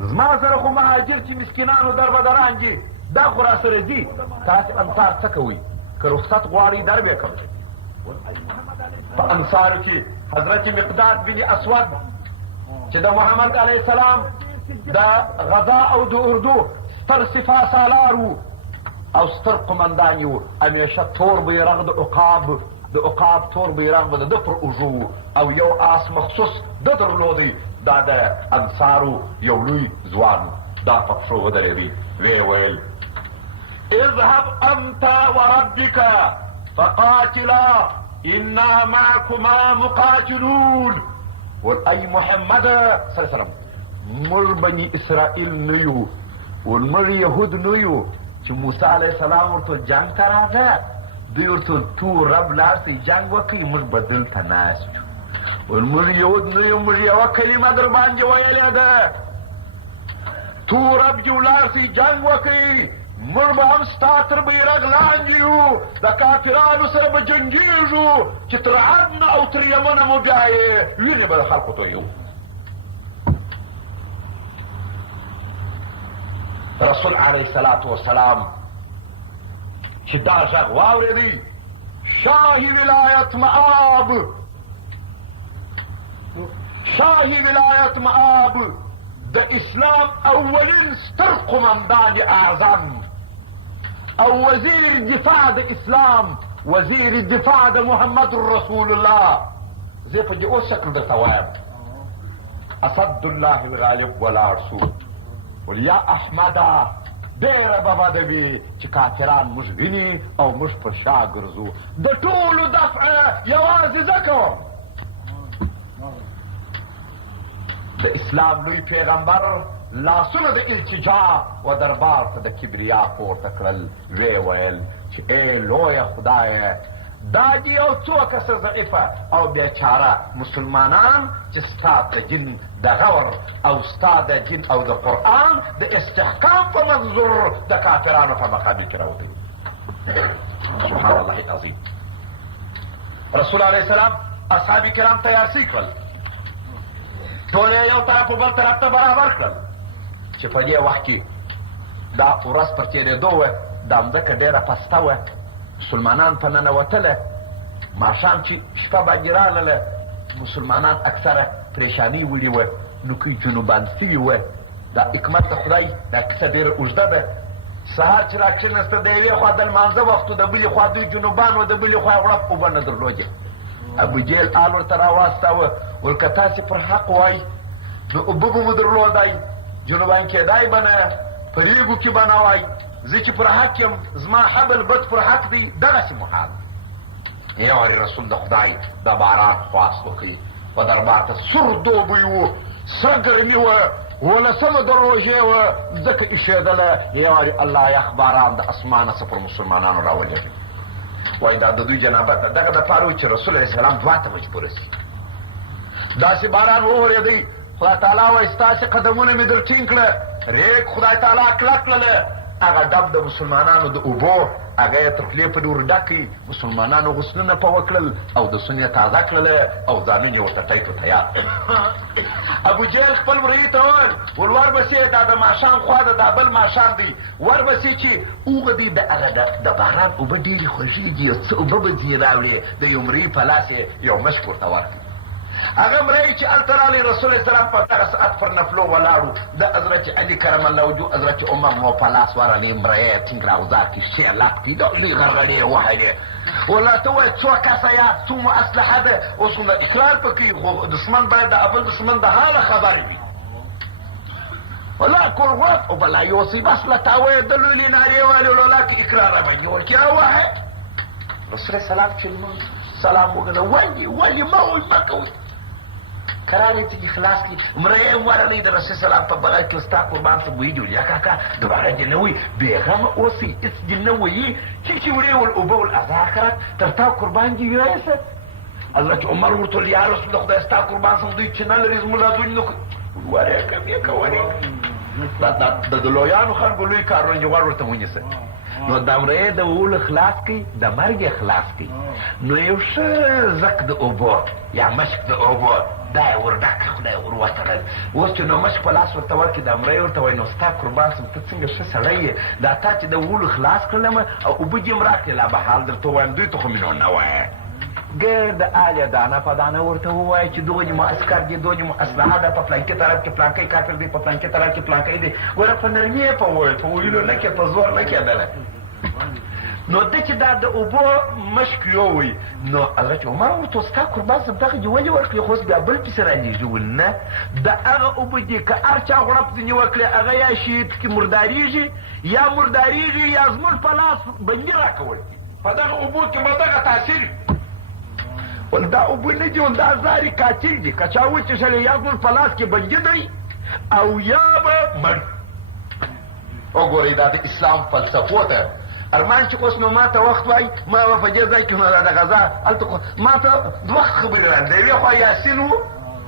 زما سره خو مهاجر چې مسکینانو دربدران دي دا خو را سره دي تاسې انصار څه کوئ که رخصت غواړئ در به کوئ په انصارو کې حضرت مقداد بن اسود چې د محمد علیه السلام د غزا او د اردو ستر سپاه سالار و او ستر قمندان و همیشه تور بیرغ د عقاب تور بیرغ به د ده پر اوږو او یو آس مخصوص ده درلودی دا د انصارو یو لوی ځوان دا په پښو ودرېدی ویې ویل اذهب انت وربك فقاتلا انا معكما مقاتلون ای محمد صلی الله علیه وسلم موږ بني اسرائیل نه یو موږ یهود نه یو چې موسی علیه السلام ورته جنګ ته راغی دوی ورته تو رب لاړ جنګ وکړي موږ به دلته ناست یو موږ یهود نه یو موږ یوه کلمه در باندې ویلې ده تو رب جو لاړ جنګ وکړي موږ به هم ستا تر بیرغ لاندې یو د کافرانو سره به جنګېږو چې تر عدن او تر یمنه مو بیایې وینې به د خلکو تویو رسول علیه الصلاة والسلام چې دا غږ واورېدی شاهي ولایت مآب شاهي ولایت مآب د اسلام اولین ستر قمندان اعظم او وزیر دفاع د اسلام وزیر دفاع د محمد رسول الله زه په دې اوس شکل درته وایم اسد الله الغالب ولاړ شو ولیا احمده ډېره به بده وي چې کافران موږ ویني او موږ په شا ګرځو د ټولو دفع یوازې زه کوم د اسلام لوی پیغمبر لاسونه د التجا و دربار ته د کبریا پورته کړل ویې ویل چې ای لویه خدایه دا دي یو څو کسه ضعیفه او بیچاره مسلمانان چې ستا د جن د غور او ستا د جن او د قرآن د استحکام په منظور د کافرانو په مقابل کې راوځي سبحان الله العظیم رسول علیه السلام اصحاب کرام تیارسي کړل ټول یو طرف و بل طرف ته برابر کړل چې په دې وخت کې دا ورځ پر تېرېدو وه دا مځکه ډېره پسته وه مسلمانان په ننوتله ماښام چې شپه باندې راغله مسلمانان اکثره پریشاني وړې وه نوکۍ جنوبان سوي وه دا حکمت د خدای دا کیسه ډېره اوږده ده سهار چې را کښېنسته د یوې خوا د لمانځه وخت و د بلې خوا دوی جنوبان و د بلې خوا یې غړپ اوبه نه درلودې ابوجهل آل ورته راواستاوه ول که تاسې پر حق وای نو اوبه به مو درلودی جنوبان کېدای به نه په ریګو کې به نه وای زه چې پر حق یم زما حبل بد پر حق دی دغسې محال یوارې رسول د خدای د باران خواست وکړي په دربار ته سور دوبی و سره ګرمي وه 19 د روژې وه ځکه ایښېدله یوارې الله یخ باران د اسمانه څه پر مسلمانانو راولېږي وایي دا د دوی جنابت ده دغه دپاره و چې رسول علیه السلام دعا ته مجبوره سي داسې باران وورېدی خدای تعالی وایي ستاسې قدمونه مې در ټینګ کړه ریګ خدای تعالی کلک کړله هغه ډب د مسلمانانو د اوبو هغه یې تر خولې پورې ور ډک کړي مسلمانانو غسلونه په وکړل او د سون یې تازه کړله او ځانونه یې ورته ټیټ و تیار ابوجهل خپل وري ته وویل ول وربسې دا د ماښام خوا ده دا بل ماښام دی وربسې چې اوغه دی د هغه د باران اوبه ډېرې خوږې دي یو څه اوبه به ځینې راوړې د یو مرۍ په لاس یې یو مشک ورته ورکړي هغه مرۍ چې هلته راغلی رسول اسلام په دغه ساعت پر نفلو ولاړو د حضرت علي کرم الله وجهه حضرت عمر مو په لاس ورغلی مرۍ یې ټینګ راوزار کړي شی لک کړي دغلې غرغړې یې وهلې ولا ته وایې څو کسه یا څومره اسلحه ده اوس خو اقرار پکړي خو دښمن باید د اول دښمن د حاله خبرې وي ولا كل غرف وبلا يوصي بس لا تاوي دلوا لي ناري ولا لك اقرار من يقول كي واحد رسول سلام سلام وقال ولي ما هو المكوي قراري تيجي خلاص لي مريء ورا لي رسول سلام فبغى كلستا قربان سبويدو يا كاكا دوباره جنوي بيغم اوسي اس جنوي كي وري والابو الاذاكرت ترتا قربان جي ياسه الله عمر ورتل يا رسول الله استا قربان سمدي چنل رزم الله دنيو وره کمی کوي د لویانو خلکو لوی کارونه جوړ ورته ونیسه نو د مرۍ د وولو خلاص کړي د مرګ یې خلاص کړي نو یو ښه زک د اوبو یا مشک د اوبو دا یې ور ډک خدای ور وتړل اوس چې نو مشک په لاس ورته ورکړي د مرۍ ورته وایي نو ستا قربان سم ته څنګه ښه سړی یې دا تا چې د وولو خلاص کړلم او اوبه دې م راکړې لا به حال درته ووایم دوی ته خو مې نو نه وایه ګرد آلیا دانه په دانه ورته ووایه چې دونې مو عسکر دي دونې مو اسلحه ده په فلانکي طرف کې فلانکی کافر دی په فلانکي طرف کې فلانکی دی ګوره په نرمي یې په وویل په ویلو نه کې په زور نه کېدله نو ده چې دا د اوبو مشک یووی نو حضرت عمر ورته ستا قربان صاحب دغه دې ولې ورکړې خو اوس بیا بل پسې رانږدې ول نه د هغه اوبه دي که هر چا غوړپ ځینې وکړې هغه یا شهید کې مردارېږي یا مردارېږي یا زموږ په لاس بندي راکول په دغه اوبو کې به دغه تاثیر ول دا اوبه نه دي ول دا زارې قاتل دي که چا وچښلې یا زموږ په لاس کې بندي دی او یا به مړ وګورئ دا د اسلام فلسفو ته ارمان چې اوس نو ما ته وخت وایي ما به په دې ځای کې نو د غذا هلته ما ته دوه خبرې راغلې د یوې خوا یاسین و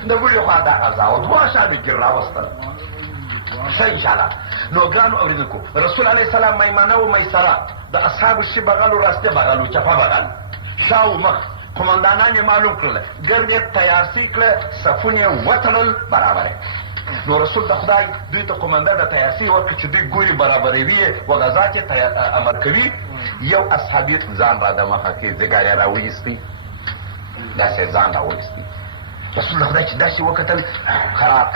د بلې خوا دا غذا و دوه شانې کې راوستل ښه انشاءالله نو ګرانو اورېدونکو رسول علیه السلام میمنه و میسره د اصحابو شي بغل و راسته بغل و چپه بغل شا و مخ قمندانان یې معلوم کړل ګرد یې تیارسي کړه صفونه یې وتړل برابر نو رسول د خدای دوی ته قمنده د تیارسي ورکړه چې دوی ګوري برابروي یې و غذا چې امر کوي یو اصحابي ځان را د مخه کې ځګار یې راویستی داسې ځان راویستی رسول د خدای چې داسې وکتل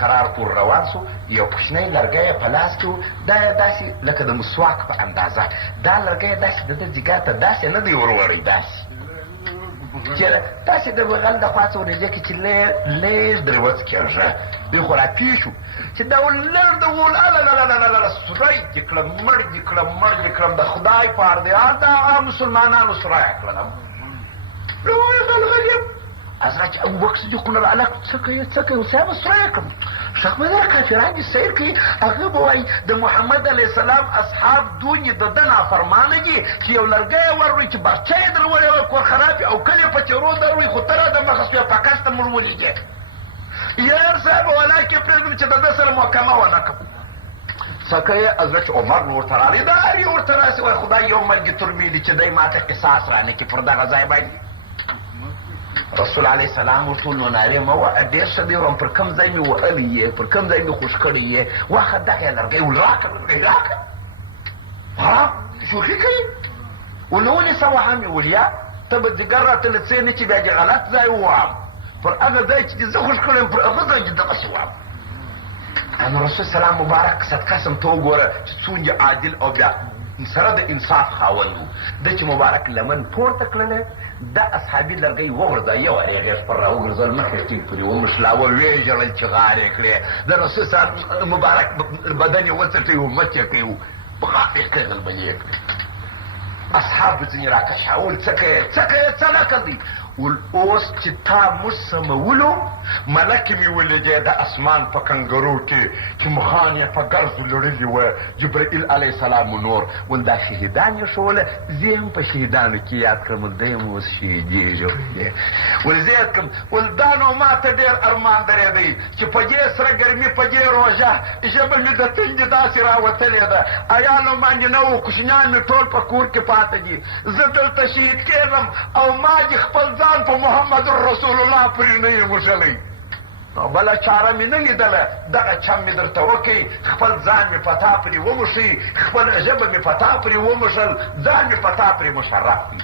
قرار ور روان سو یو کوچنی لرګی یې په لاس کې و دا یې داسې لکه د مسواک په اندازه دا لرګی یې داسې د ده ځګار ته داسې نه دی وروړی داسې چې داسې د بغل د خوا څه ورنږدې کړي چې لږ درې وڅکېږه دوی خو راپې شو چې دا لږ د ول سوری دې کړم مړ دې کړم مړ دې کړم د خدای پار دی دا مسلمانانو سوری کړلم الغریب حضرت ابوبکر صدیق رضی الله څه کوي څه کوي صاحب سوری کړم شیخ مدار کافران دي سیر کوي هغه به وایي د محمد علیه السلام اصحاب دونې د ده نافرمانه دي چې یو لرګی یې وروي چې باغچه یې در وړی وی کور خراب او کلي په تېرو در وي خو ته را د مخه سوې پاکست ته موږ ولیږې یار صاحب ولا کې پرېږدم چې د ده سره محکمه ونه کړم څه کوي حضرت عمر ورته راغلی دا هر یو ورته راسي وایي خدای یو مرګي ترمیدي چې دی ما ته قصاص رانه کړي پر دغه ځای باندې رسول علیه السلام ورته نو نارې مه وه ډېر ښه دی ورم پر کوم ځای مې وهلی یې پر کوم ځای مې خوش کړی یې واخه دغه لرګی ول راکړه لرګی راکړه شوخي کوي ول ونیسه وهم یې ول یا ته به ځګر راته له څې نه چې بیا دې غلط ځای ووهم پر هغه ځای چې دې زه خوش کړی یم پر هغه ځای دې دغسې وهم نو رسول سلام مبارک صدقه سم ته وګوره چې څومره عادل او بیا سره د انصاف خاوند و ده چې مبارک لمن پورته کړله دا اصحابي لرګی وغورځه یو هغې غېږ پر راوګرځول مخې ټینګ پرې ومشلاول ویې ژړل چې غارې کړې د رسول صاحب مبارک بدن یې وڅټی و مچ یې کوي و په غاښ یې کړې غلبلې یې کړې اصحاب ځینې راکشاول څه کوې څه کوې څه نقل دی ول اوس چې تا موږ سمولو ملکې مې ولیدې د اسمان په کنګرو کې چې مخان یې په ګرځو لړلي وه جبرائیل علیه السلام نور ول دا شهیدان یې ښوله زه هم په شهیدانو کې یاد کړم ول دی هم اوس شهیدېږي ول زه یاد کړم ول دا نو ما ته ډېر ارمان درېدی چې په دې سره ګرمي په دې روژه ژبه مې د تندې داسې راوتلې ده عیالو باندې نه و کوچنیان مې ټول په کور کې پاته دي زه دلته شهید کېږم او ما دې خپل ځان په محمد رسول الله پرې نه یې موښلی نو بله چاره مې نه لیدله دغه چم مې درته وکړي خپل ځان مې په تا پرې وموښي خپل ژبه مې په تا پرې وموښل ځان مې په تا پرې مشرف وي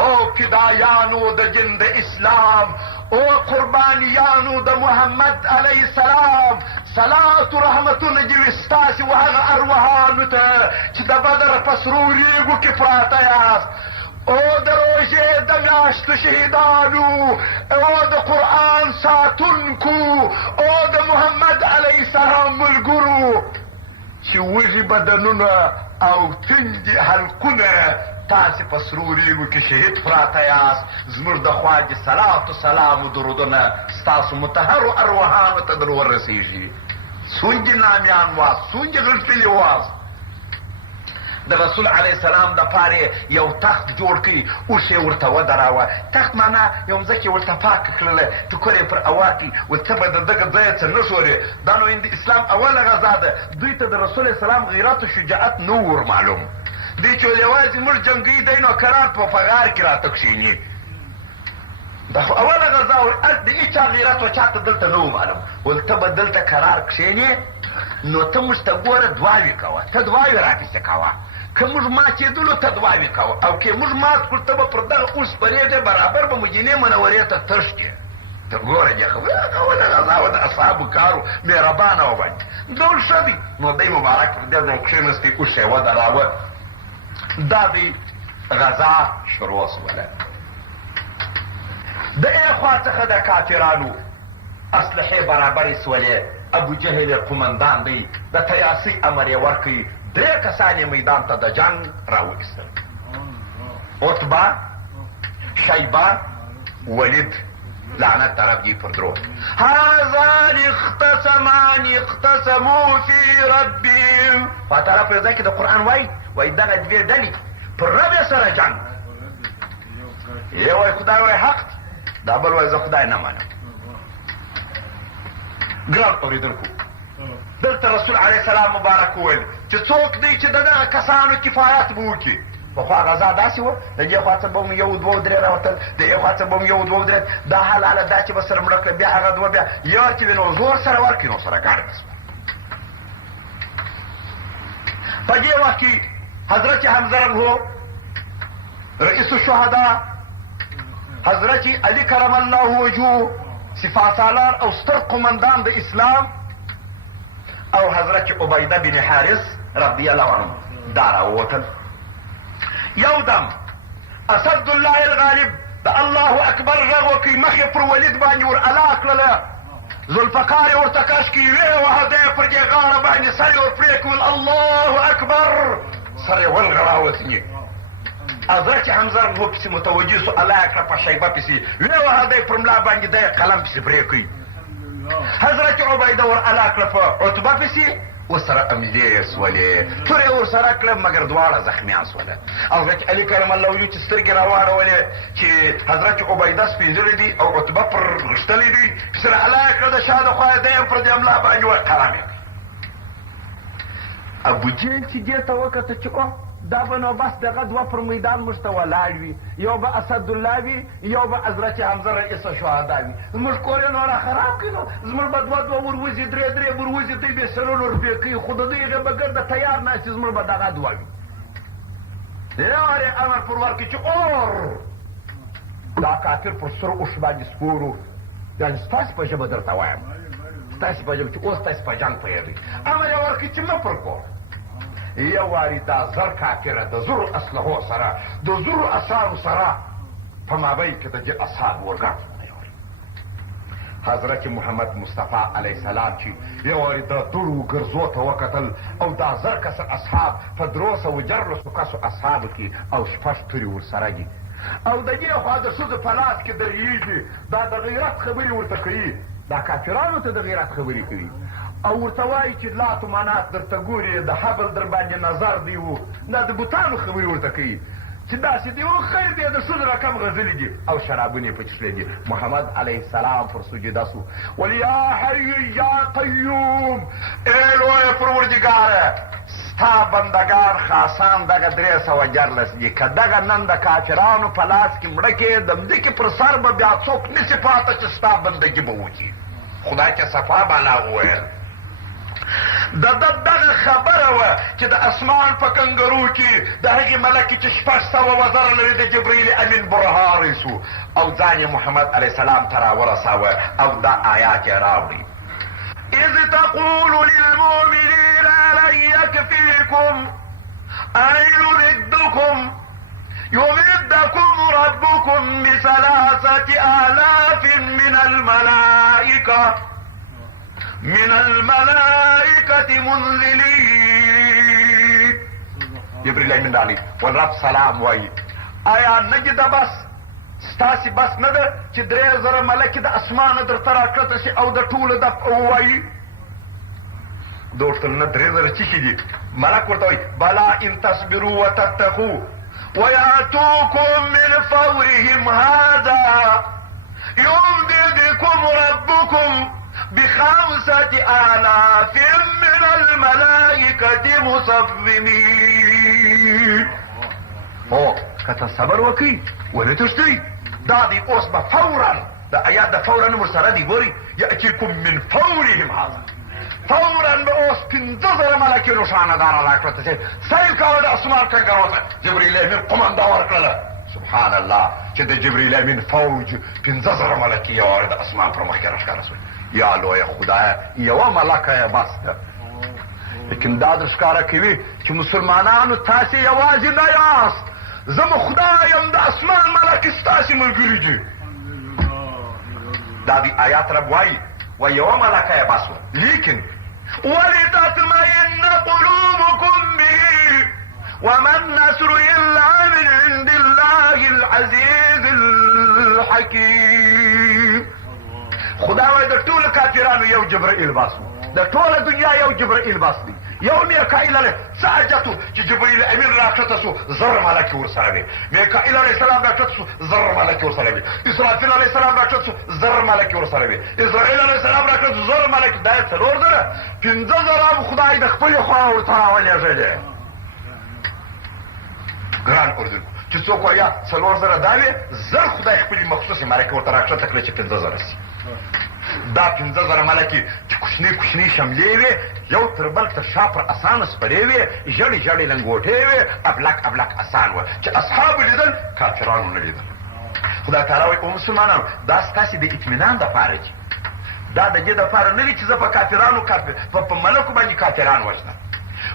او فدایانو د دین د اسلام او قربانیانو د محمد علیه السلام صلات و رحمتونه دې وي ستاسې و هغه ارواحانو ته چې د بدر په سرو ریګو کې پراته یاست او د روژې د میاشتو شهیدانو او د قرآن ساتونکو او د محمد علیه السلام ملګرو چې وږي بدنونه او تندې حلقونه تاسې په سرو ریګو کې شهید پراته یاست زموږ د خوا دې صلات و سلام و درودونه ستاسو مطهرو ارواحانو ته در ورسېږي څومره نامیان واست څومره غښتلي واست د رسول علیه السلام د پاره یو تخت جوړ کړي اوښ یې ورته ودراوه تخت معنا یو مځکه ورته پاکه کړله ټوکر یې پر هوا کړي ول ته به د دغه ځایه څه نه شورې دا نو د اسلام اوله غذا ده دوی ته د رسول اسلام غیرت و شجاعت نه ور معلوم دی چې یوازې موږ جنګي دی نو کرار په غار کې راته کښېني. دا خو اوله غزا وه، د هېچا غیرت و چاته دلته نه و معلوم. ول ته به دلته کرار کښېنې نو ته موږ ته ګوره دعاوې کوه، ته دعاوې راپسې کوه. که موږ ماتېدلو ته دعاوې کوه، او که موږ مات کړو ته به پر دغه اوس پرېږدې برابر به مدینې منورې ته تښتې. ته ګوره دې خبره اوله غزا وه، د اصحابو کار و، مهربانه و باندې ډول ښه دی. نو دی مبارک پر دې ډول کښېنستی، اوس یې ودراوه. دا دی غزا شروع سوله. د اخوا څخه د کافرانو اسلحې برابرې سولې. ابو جهل قمندان دی، د تیاسۍ امر یې ورکړي. 3 کسان یې میدان ته د جنګ راوایستل: عتبه، شیبه، ولید. لعنت طرف دي پر درو. هذان اختصمان اختصموا في ربهم. په طرف رضا کې د قرآن وایي دغه 2 ډلې پر رب سره جنګ. یو وایي خدای وایي حق دی، دا بل وایي زه خدای نه منم. ګران اورېدونکو، دلته رسول علیه السلام مبارک وویل چې څوک دی چې د دغه کسانو کفایت به وکړي. پخوا غزا داسې وه، د دې خوا څه به م 1 2 3 راوتل، د دې خوا څه به م 1 2 3. دا حلاله دا چې به سره مړه کړه، بیا هغه 2 بیا یو چې وي نو زور سره ورکړي نو سره ګاډه شوه. په دې وخت کې حضرت حمزه رضی رئیس الشهدا، حضرت علی کرم الله وجهه سپاه سالار او ستر قمندان د اسلام، او حضرت عبیده بن حارث رضی الله عنه دا راووتل. یو دم اسد الله الغالب د الله اکبر غږ وکړي، مخې پر ولید باندې ور الا کړله، ذوالفقار یې ورته کش کړي، ویې وهه دی پر دې غاړه باندې سر یې ور پرې کړل، الله اکبر، سر یې ولغړاوتني. حضرت حمزه رضی پسې متوجه سو، الا یې کړه په شیبه پسې، ویې وهه دی پر ملا باندې دی قلم پسې پرې کړي. حضرت عبیده ور الا کړه په عتبه پسې، ورسره املې سولې، تورې ورسره کړه، مګر دواړه زخمیان سوله. او حضرت علی کرم الله وجهه چې سترګې راواړولې چې حضرت عبیده سپېڅلی دی او عتبه پر غښتلی دی، سره الا یې کړه د شا د خوا دی پر دې املا باندې قلم یې کړ. ابو جهل چې دې ته وکته چې او دا به نو بس دغه 2 پر میدان موږ ته ولاړ وي، یو به اسدالله وي، یو به حضرت حمزه رئیس الشهدا وي. زموږ کور یې نو راخراب کړي، نو زموږ به 2 وروځي، 3 وروځي، دوی به 100 روپۍ کوي، خو د دوی هغه به ګرده تیار ناست، زموږ به دغه 2 وي. یې امر پر ورکړي چې اور دا کافر پر سر اوښ باندې سپور، یعنې ستاسې په ژبه درته وایم، ستاسې په ژبه چې اوس تاسې په جنګ پوهېږئ. امر یې ورکړي چې مه پر کور. یو واري دا زر کافره د زرو اسلحو سره، د زرو اسانو سره په مابین کې د دې اصحاب ورګرد. حضرت محمد مصطفی علیه السلام چې یو واري د درو ګرځو ته وکتل، او دا 1000 کسه اصحاب په 314 کسو اصحابو کې او 6 تورې ورسره دي، او د دې خوا د ښځو په لاس کې درېږي. دا د غیرت خبرې ورته کوي، دا کافرانو ته د غیرت خبرې کوي، او ورته وایي چې لات و منات درته ګوري، د حبل در باندې نظر دی و، دا د بوتانو خبرې ورته کوي چې داسې دی و، خیر دی د ښځو رقم غزلي دي او شرابونه یې په څښلي دي. محمد علیه السلام پر سجده سو، ول یا حی یا قیوم، ای لویه پروردګاره، ستا بندگان خاصان دغه 314 دي، که دغه نن د کافرانو په لاس کې مړه کې د مځکې پر سر به بیا څوک نسي پاته چې ستا بندګي به وکړي. خدای چې صفا بالا وویل. دغه خبره وه چې د اسمان په کنګرو کې د هغې ملکې چې 600 وزره لري د جبریل امین برهارې سو، او ځان یې محمد علیه السلام ته راورساوه، او دا آیات یې راوړي: اذ تقول للمؤمنین لن یکفیکم ان یمدکم ربکم ب3,000 من الملائکه منزلین. جبریل امین علی والرب سلام وایي آیا نجده بس ستاسې بس نه ده چې 3,000 ملکې د اسمانه درته راکښته شي او د ټولو دفع ووایي؟ ده ورته نه 3,000 چیښې دي. ملک ورته وایي بلا ان تصبروا وتتقوا ویاتوکم من فورهم هذا یمددکم ربکم ب5,000 من الملائکة الملائکة مصومین. او که صبر وکړي ولې تښتئ؟ دا دی اوس به فورا د آیات د فورا نوم سره دی ګورئ یأتیکم من فورهم هذا. فورا به اوس 15,000 ملکې روښانه دانه راکړه ته سیل کوه د اسمان کنګرو ته. جبریل امین قمنده ورکړله. سبحان الله چې د جبریل امین فوج 15,000 ملکې یو وارې د اسمان پر مخکې راښکاره شول. یا لویه خدایه یوه ملکه یې بس ده. لیکن دا در ښکاره کوي چې مسلمانانو تاسې یوازې نه یاست. زمو خدای یم د اسمان ملکې ستاسې ملګري دي. دا دی آیات رب وایي و یوه ملکه یې بس وه. لیکن ولتطمئن قلوبكم به وما النصر إلا من عند الله العزيز الحكيم. خدا وایي د ټولو کافرانو یو جبرائیل باس و. د ټوله دنیا یو جبرائیل باس دی. یو میکائیل علیه څه حاجت و چې جبرائیل امین راکښته سو زر ملکې ورسره وې. میکائیل علیه السلام راکښته سو زر ملکې ورسره وې. اسرافیل علیه السلام راکښته سو زر ملکې ورسره وې. اسرائیل علیه السلام راکښته سو زر ملکې. دا یې 4,000 15,000 خدای د خپلې خوا ورته راولېږلې. ګران اردوونکو چې څوک وایه 4,000 دا وې زر خدای خپلې مخصوصې ملکې ورته راکښته کړې چې 15,000 سي. دا 15,000 ملکې چې کوچنۍ کوچنۍ شملې وې یو تر بل تر شا پر اسانه سپرې وې ژړې ژړې لنګوټې وې ابلک ابلک اسان وه چې اصحابو لیدل کافرانو نه لیدل. خدای تعالی وایي او مسلمانانو دا ستاسې د اطمینان دپاره چې دا د دې دپاره نه وي چې زه په کافرانو په ملکو باندې کافران وژنم.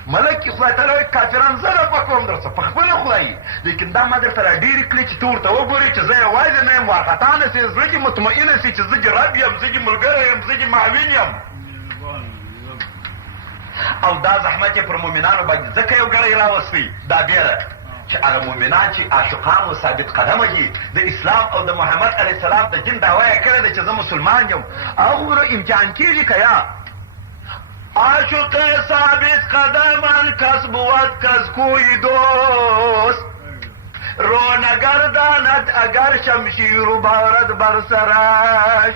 ملک خدای تعالی وایي کافران زه نه پکوم درڅه په خپله خدایي. لیکن دا ما درته را ډېرې کړې چې ته ورته وګورې چې زه یوازې نه یم وارخطا نه سې زړه دې مطمئنه سي چې زه دې رب یم زه دې ملګری یم زه دې معاون یم. او دا زحمت یې پر مؤمنانو باندې ځکه یو ګړی راوستی دا بیره چې هغه مؤمنان چې عاشقان و ثابت قدمه دي د اسلام او د محمد علیه السلام د دین دعوا یې کړې ده چې زه مسلمان یم هغو نو امتحان کېږي که یا عاشق ثابت قدمان کس بود کس کوی دوست رو نگرداند اگر شمشیر و بارد بر سرش.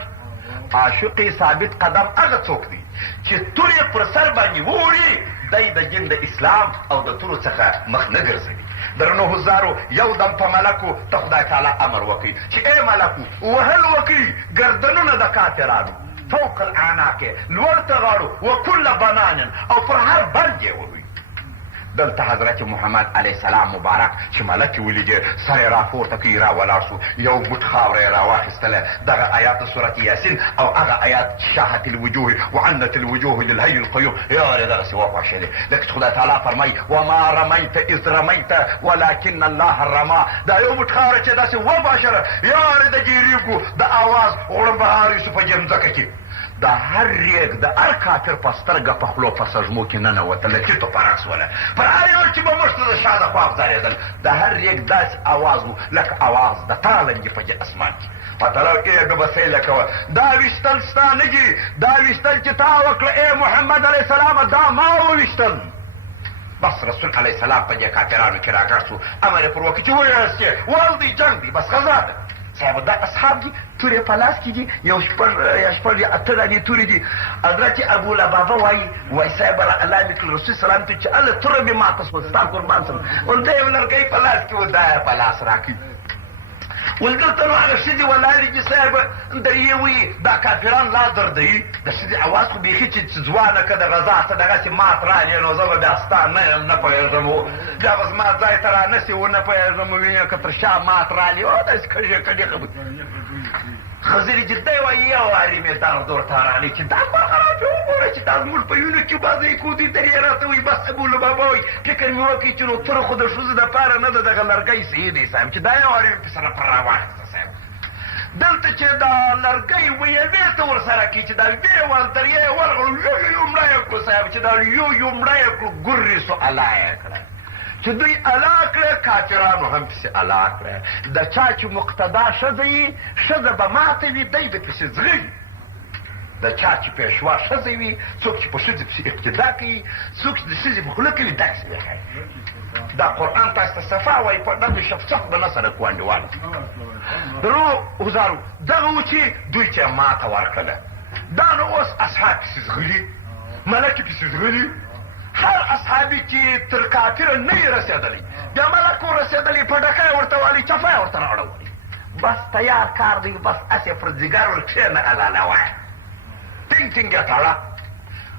عاشق ثابت قدم هغه څوک دی چې تورې پر سر باندې ووړي دی د دین د اسلام او د تورو څخه مخ نه ګرځوي. درنو حضارو یو دم په ملکو ته خدای تعالی امر وکړي چې ای ملکو وهل وکړي ګردنونه د کافرانو فوق الاعناق لوړ ته غاړو وکل بنان او پر هر بند یې ووي. دلته حضرت محمد علیه السلام مبارک چې ملک یې ولیدې سر یې راپورته کړي راولاړ شو یو ګوټ خاوره یې راواخیستله. دغه آیات د سورت یاسین او هغه آیات شاهت الوجوه وعنت الوجوه للحي القیوم یارې دغسې وپاشلې. لکه چې خدای تعالی فرمایي وما رمیت اذ رمیت ولکن الله رما. دا یو ګوټ خاوره چې داسې وپاشله یارې د ګیریګو د آواز غړمبهار شو په جمځکه کې. د هر ریګ د هر کافر په سترګه په خولو په سږمو کې ننوتله کیټو پرعکس وله پر هر یو چې به مشته د شا د خوا افزارېدل د هر ریګ داسې اواز و لکه اواز د تالنګې په دې اسمان کې. پتلو کې ډوبه سیله کوه دا ویشتل ستا نه دي دا ویشتل چې تا وکړه ای محمد علیه السلام دا ما وویشتل. بس رسول علیه السلام په دې کافرانو کې راګړ شو امر یې پر وکړي چې ویاست چې ول دی جنګ دی بس غزا ده. صاحب دا اصحاب دي تورې په لاس کې دي یو شپږ یا اته دانې تورې دي. حضرت ابولبابه وایي صاحب الله مې کړل رسول سلام ته چې الله توره مې ماته شول ستا قربان شم ول دا یو لرګی په لاس کې و دا یې په لاس راکړي. ول دلته نو هغه ښځې ولاړې دي صاحب درې وایي دا کافران لا دردوي د ښځې اواز خو بیخي چې ځوانه که د غذا ته دغسې مات رالې نو زه به بیا ستا نه پوهېږم بیا به زما ځای ته رانسې ونه پوهېږم وینې که تر شا مات رالې او داسې کږې کډې خبرې ښځلې چې دی وایي یو وارې مې درد ورته رالې چې دا خبره راته وګوره چې دا زموږ په وینو کې بازۍ کودي درې راته وایي بس ابولبابه وایي فکر مې وکړي چې نو توره خو د ښځو دپاره نه ده دغه لرګی صحیح دی صاحب چې دا یو وارې مې پسې پر راواخېسته صاحب. دلته چې دا لرګی ویوې ته ورسره کړي چې دا ویې ول درې یې ورغلو یو مړه یې کړو صاحب چې دا یو مړه یې کړو ګرې سو الا یې کړه چې دوی الا کړه کافرانو هم پسې الا کړه. د چا چې مقتدا ښځه یي ښځه به ماته وي دی به پسې ځغلي. د چا چې پیشوا ښځه وي څوک چې په ښځې پسې اقتدا کوي څوک چې د ښځې په خوله کوي داسې به ښایي. دا قرآن تاسو ته صفا وایي په دغه شفصف به نه سره کوانډېواله. درو حضارو دغه و چې دوی چې ماته ورکړله دا نو اوس اصحاب پسې ځغلي ملکې پسې ځغلي هر اصحابي چې تر کافره نه یې رسېدلی بیا ملک ورسېدلی په ډکه ورته والي چپه یې ورته راوړولي بس تیار کار دی بس اسې پر ځیګر ورکښېنه الاله وایه ټینګ ټینګ یې تړه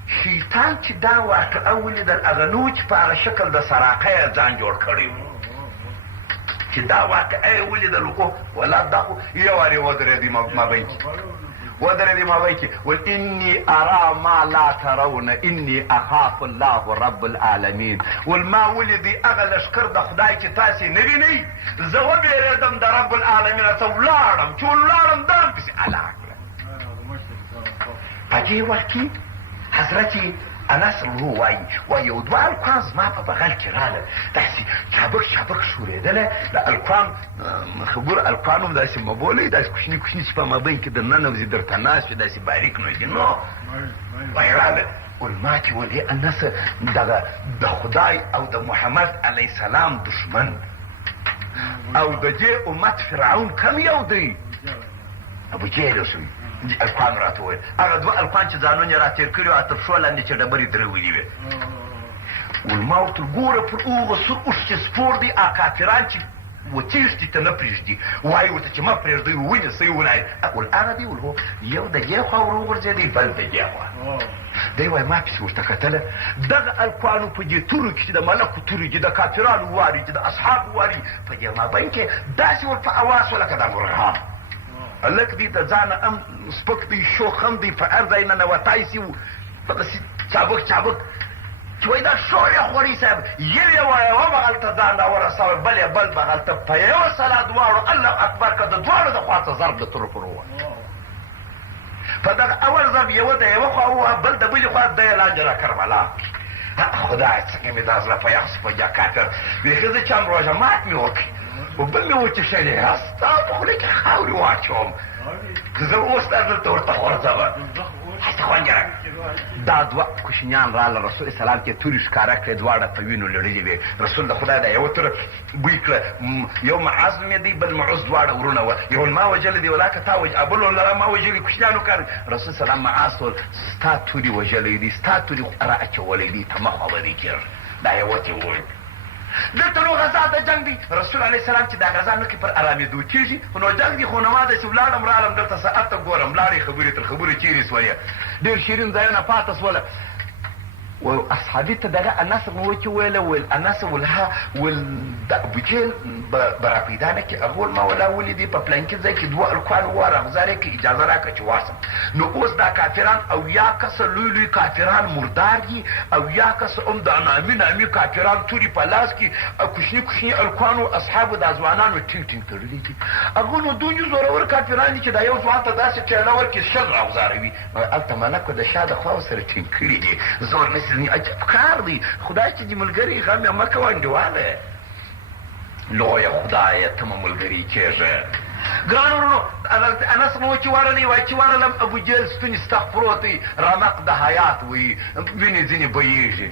شیطان چې دا واقعه ولیدل هغه نه و چې په هغه شکل د سراقه یې ځان جوړ کړی و چې دا واقعه یې ولیدل خو ولا دا خو یو وارې ودرېدی مابین کې ودرېدی مابین کې ول اني ارى ما لا ترون اني اخاف الله رب العالمین ول ما ولدي هغه لښکر د خدای چې تاسې نه وینئ زه وبېرېدم د رب العالمین ته ولاړم چې ولاړم دام پسې هلاک په دې وخت کې حضرت انس ورو وایي یو دوه الکان زما په بغل کې راغله داسې چابک چابک شورېدله د الکان خبر الکان هم داسې مبولې داسې کوچني کوچني چې په مابین کې دننه درته ناست وي داسې باریک نو دي نو وایي راغله ول ما چې ولې انس دغه د خدای او د محمد علیه السلام دشمن او د دې امت فرعون کم یو دی ابو جهل اوسوي الکان راته وویل هغه دوه الکان چې ځانونه یې راتېر کړي وو تر پښو لاندې چې ډبرې درولي وې ول ما ورته ګوره پر هغه سور اوښ چې سپور دی کافران چې وتیښتي ته نه پرېږدي وایي ورته چې مه پرېږدئ ونیسئ ونایي ول هغه دی ول هو یو د دې خوا ور وغورځېدی بل د دې خوا دی وایي ما پسې ورته کتله دغه الکانو په دې تورو کې چې د ملکو تورې دي د کافرانو واري چې د اصحابو واري په دې مابین کې داسې ور په اواز شو لکه د مرغان هلک دی د ځانه هم سپک دی شوخ هم دی په هر ځای ننوتی سي دغسې چابک چابک چې وایي دا شور یې خوري صاحب یو یې وایه وبغلته ځان راورسوی بل یې بل بغلته په یوه سلا دواړو الله اکبر که د دواړو د خوا ته ضرب د تورو پر ووه په دغه اول ضرب یوه د یوه خوا ووهه بل د بلې خوا د یې لاندې را کربلا خدای څنګه مې دا زړه په یخ سو په جا کافر بیخي زه چې هم روژه مات مې وکړي و بل مې وچښلې ستا په خوله کې خاورې واچوم زه اوس دا دلته ورته غورځوم هسته خوند یې دا دوه کوچنیان راله رسول سلام کې تورې ښکاره کړې دواړه په وینو لړلې وې رسول د خدای دا یوه توره بوی کړه یو معاذ نومېدی بل معوذ دواړه ورونه وه یو ما وژلی دی ولاکه تا بل ولره ما وژلي کوچنیانو کار رسول سلام معاذ ته ستا تورې وژلی دي ستا تورې را اچولی دي ته مه خبرې کېږ دا یوه تې وویل دلته نو غذا د جنګ دی رسول علیه السلام چې دا غذا نو کې پر ارامېدو کېږي خو نو جنګ دی خو نو ما داسې ولاړم رالم دلته ساعت ته ګورم لاړې خبرې تر خبرې چیرې سولې ډېر شیرین ځایونه پاته سوله اصحابي ته دغه انس مو چې ویله ویل انس ولها ول د ابوجهل به راپیدا نه کړي هغه ما ولا ولیدي په پلانکي ځای کې دوه الکان ورغځارې کې اجازه راکړه چې واسم نو اوس دا کافران او یا کسه لوی لوی کافران مردار دي او یا کسه هم د نامي نامي کافران تورې په لاس کې کوچني کوچني الکانو اصحابو د ځوانانو ټینګ ټینګ تړلي دي هغه نو دوی زورور کافران دي چې دا یو ځوان ته داسې ټېله ورکړي شل راوځاروي هلته ملکو د شا د خوا سره ټینګ کړي دي زور نسي عجب کار دی خدای چې دې ملګري غم یې مه کوه انډیواله لویه خدایه ته مه ملګري کېږه ګران ورونو انس مو چې ورلی وایي چې ورلم ابوجهل ستوني ستا پروت دی رمق د حیات وایي وینې ځینې بهیږي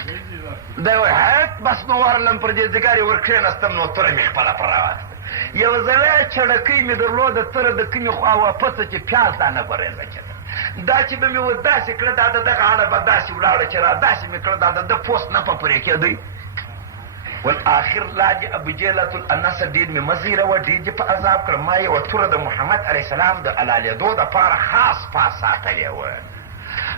دی وایي هیت بس نو ورلم پر دې ځګار یې ورکښېنستم نو توره مې خپله پر راواخته یو زړی چړکۍ مې درلوده توره د کومې خوا واپسه چې پیاز دا نه برېږه چېده دا چې به مې و داسې کړه دا د دغه اړه به داسې ولاړه چې را داسې مې کړه دا د ده پوست نه په پرې کېدی والآخر لاجې ابوجهلة الانس ډېر مې مه زیروه ډېر دې په عذاب کړه ما یوه توره د محمد علیه السلام د حلالېدو دپاره خاص پاس ساتلې وه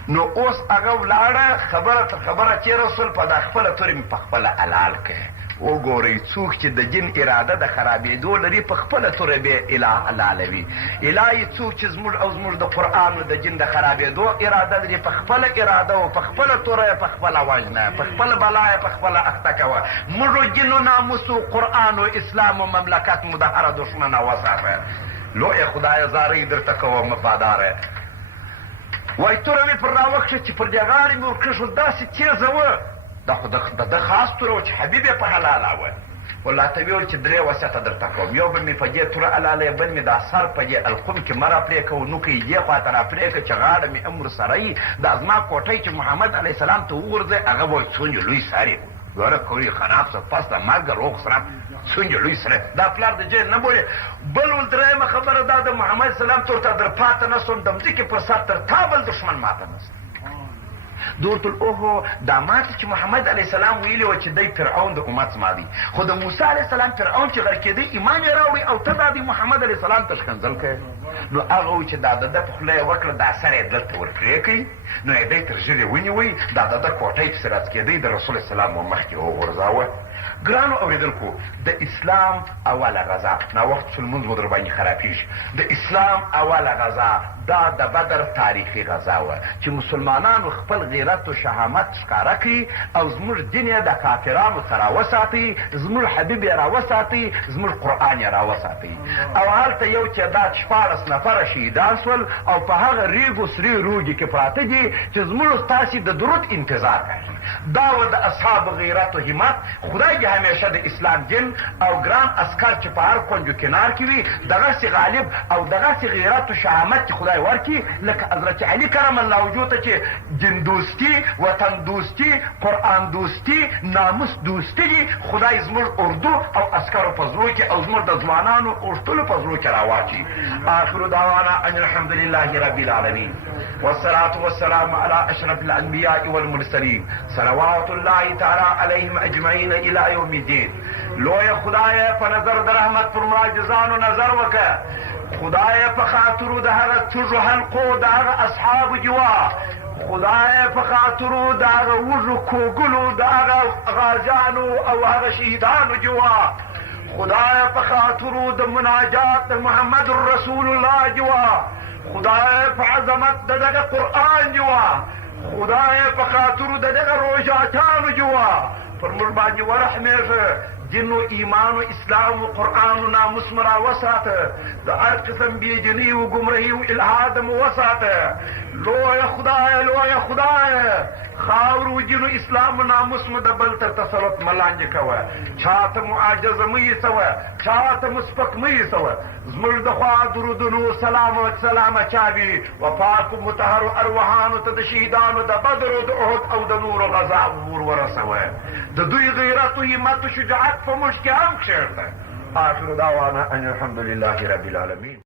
نو اوس هغه ولاړه خبره تر خبره تېره سول په دا خپله تورې مې په خپله حلال کړې وګورئ څوک چې د جن اراده د خرابېدو لري په خپله توره بیا اله حلالوي الهي څوک چې زموږ او زموږ د قرآن د جن د خرابېدو اراده لري په خپله اراده و په خپله توره یې په خپله وژنه په خپله بلا یې په خپله اخته کوه موږ جنو ناموس و قرآن و اسلام و مملکت مو د هره دښمنه وساته لویه خدایه زارۍ درته کوم وفاداره وایي توره مې پر راوکښه چې پر دې غاړې مې ورکښو داسې تیزه وه دا خو د ده خاص توره وه چې حبیب یې په حلاله وه والله ته ویل چې درې وصیته درته کوم یو به مې په دې توره حلاله بل مې دا سر په دې القم کې مه راپرې کوو نوکه یې دې خوا ته راپرې کړه چې غاړه مې هم ورسره یي دا زما کوټۍ چې محمد علیه السلام ته وغورځئ هغه به څونجې لوی سر یې ګوره کوړي خراب څه پس د مرګه روغ سره څونجې لوی سره دا پلار د جیل نه بولې بل ول درېیمه خبره دا د محمد سلام تور ته در پاته نه سوم د مځکې پر سر تر تا بل دښمن ماته نه ده ورته اوهو دا ماته چې محمد علیه السلام ویلي وه چې دی فرعون د امت زما دی، خو د موسی علیه السلام فرعون چې غرقېدی ایمان یې راوړي او ته دا د محمد علیه السلام ته ښکنځل کوې. نو هغه وایي چې دا د ده په خوله یې وکړه، دا سر یې دلته ورپرې کوي. نو یې دی تر ژرې ونیوی، دا د ده کوټۍ پسې راڅکېدی، د رسول اسلام مو مخکې وغورځاوه. ګرانو اورېدونکو، د اسلام اوله غذا، ناوخت شو لمونځ مو در باندې خرابېږي. د اسلام اوله غذا دا د بدر تاریخي غذا وه چې مسلمانانو خپل غیرت و شهامت ښکاره کړي او زموږ دین یې د کافرانو څخه راوساتئ، زموږ حبیب یې راوساتئ، زموږ قرآن یې راوساتئ. او هلته یو تعداد 14 نفره شهیدان سول او په هغه ریګو سرې روږي کې پراته دي چې زموږ ستاسې د درود انتظار کوي. دا و د اصحاب غیرت و همت. خدای دې همیشه د اسلام دین او ګران اسکر چې په هر کونج و کنار کې وي دغسې غالب او دغسې غیرت و شهامت چې خدای ورکړي، لکه حضرت علي کرم الله وجهه ته چې دین دوستي، وطن دوستي، قرآن دوستي، ناموس دوستي دي، خدای زموږ اردو او عسکرو په زړو کې او زموږ د ځوانانو اوښتلو په زړو کې راواچي. آخر دعوانا ان الحمد لله رب العالمین والصلاة والسلام على اشرف الانبیاء والمرسلین صلوات الله تعالی علیهم اجمعین الى یوم الدین. لوی خدای په نظر د رحمت پر معجزانو نظر وکړه. خدای په خاطرو د هغه تږو حلقو د هغه اصحابو جوا، خدای په خاطرو د هغه وږو کوګلو د هغه غازیانو او هغه شهیدانو جوا، خدای په خاطرو د مناجات د محمد رسول الله جوا، خدای په عظمت د دغه قرآن جوا، خدای په خاطرو د دغه روژاتانو جوا پر موږ باندې ورحمېږه. دین و ایمان و اسلام و قرآن و ناموس مو راوساته، د هر قسم بېدیني و ګمرهي و الحاد مو وساته. لویه خدایه، لویه خدایه، خاور و دین و اسلام و ناموس مو د بل تر تسلط مه لاندې کوه، چاته مو عاجزه مه ایسوه، چاته مو سپک مه ایسوه. زموږ د خوا درودونو سلام اچاوي و پاکو مطهرو ارواحانو ته د شهیدانو د بدر و د احد او د نورو غزا ور ورسوه. د دوی غیرت و همت و شجاعت په موږ کې هم کښېږده. آخر دعوانا ان الحمد لله رب العالمین.